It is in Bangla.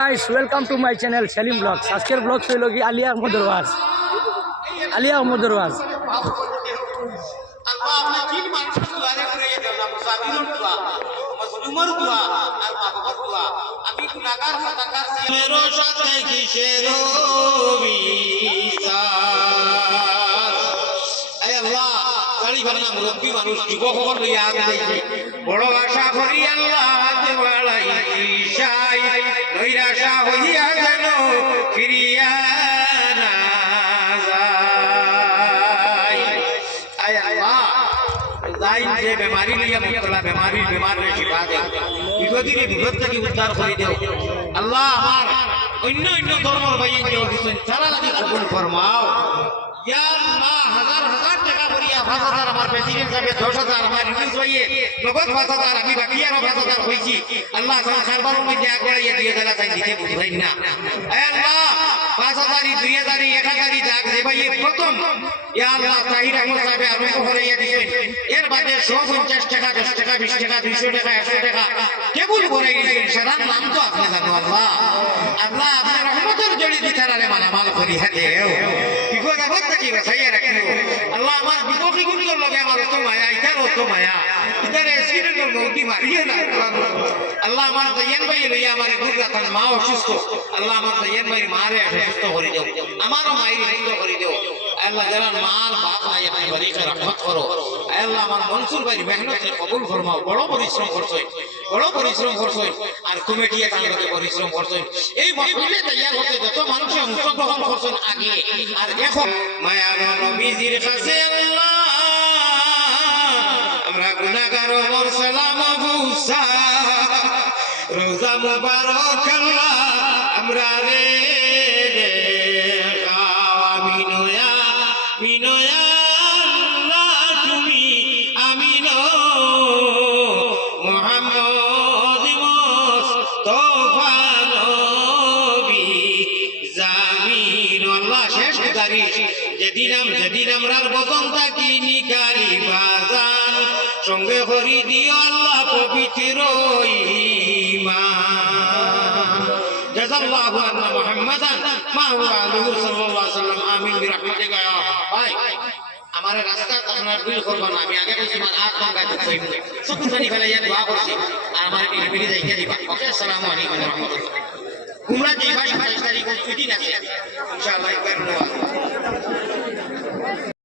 Guys, welcome to my channel Salim Vlogs. আজকের ব্লগ হইল কি আলিয়া আহমদ দরওয়াজ। আলিয়া আহমদ দরওয়াজ। আল্লাহ আপনি তিন মানুষের দুয়ারে করে দেন না, মুসাফিরের দোয়া, মজলুমের দোয়া আর বাবার দোয়া। আমি গুনাহগার খাতাকার মেরো সাথে কিসের বিচার। আয় আল্লাহ খালি ভালো না মুরব্বী মানুষ যুবক হল লইয়া আইছি বড় আশা করি আল্লাহ দেওয়ালাই ঈশাই নৈরাশা হইয়া যেন ফিরিয়া না যায়। আয় আল্লাহ লাইন যে বেমারি লইয়া মুক্তলা বেমারের শিফা দেও, বিপদের বিপদ থেকে উদ্ধার করে দেও আল্লাহ। আমার অন্য অন্য ধর্মের ভাইয়ের যে দিছেন তারা লাগি কবুল ফরমাও ইয়া আল্লাহ। হাজার হাজার টাকা করিয়া ৫,০০০ আমার প্রেসিডেন্ট সাহেব ১০,০০০ আমার রিলিজ হইয়ে নগদ ৫,০০০ আমি বাকি আরো ৫,০০০ হইছি। আল্লাহ সারবারের মধ্যে আগড়াইয়া দিয়ে দেলা চাই দিতে বুঝাই না। আয় আল্লাহ ৫,০০০ ২,০০০ ১,০০০ দাগ যে ভাইয়ে প্রথম ইয়া আল্লাহ তাহির আহমদ সাহেব আরম্ভ করাইয়া দিছেন। এর বাদে ১৫০ টাকা ১০ টাকা ২০ টাকা ২০০ টাকা ১০০ টাকা কেবল করাই দিছেন। সারার নাম তো আপনি জানো আল্লাহ। আল্লাহ আপনার রহমতের জড়ি দিতারে মালামাল করিয়া দেও, বিপদ আপদ থেকে বাঁচাইয়া রাখিও আল্লাহ। আমার বিপক্ষী গুলির লগে আমার অত মায়া, ইটার অত মায়া, ইটার অ্যাক্সিডেন্টের মৌতি মারিয়ে না আল্লাহ। আমার দয়ান ভাই লইয়া আমার গুর রাখান মা অসুস্থ আল্লাহ, আমার দয়ান ভাই মারে সুস্থ করে দেও, আমারও মায়ের সুস্থ করে দেও আল্লাহ। যারা মার বাপ নাই আপনি বাড়িতে রহমত করো আল্লাহ। আমার মনসুর ভাই মেহনত কবুল ফরমাও, বড় পরিশ্রম করছেন, বড় পরিশ্রম করছেন আর কমিটিয়ে তাদেরকে পরিশ্রম করছেন। এই মাহফিলে তৈয়ার হতে যত মানুষ অংশগ্রহণ করছেন আগে আর এখন মায়া নবীজির কাছে আল্লাহ আমরা গুনাহগার ওমর সালাম বুসা রোজা মুবারক আল্লাহ আমরা রে মিনয়া মিনয়া আল্লাহ তুমি আমিন মুহাম্মদ মুস্তাফা নবী জামিন আল্লাহ। শেষ তারিখ যেদিন আমরার বদন থাকি নিকারি বাজান সঙ্গে করি দিও আল্লাহ পবিত্র ঈমান। জাযাল্লাহু আন্না মুহাম্মাদান মা হুয়া আলাইহি সাল্লাল্লাহু আলাইহি ওয়াসাল্লাম আমিন বিরহমাতিকা ইয়া ভাই। আমার রাস্তা আপনার ভুল করব না, আমি আগে বলছি আমার আট টাকা দিতে শুকুর পানি ফেলাইয়া দোয়া করছি আর আমার নির্বিলি যাইতে দিবা। ওকে, আসসালামু আলাইকুম ওয়া রাহমাতুল্লাহ। তোমরা যে ভাই ২৭ তারিখ ছুটি আছে ইনশাআল্লাহ একবার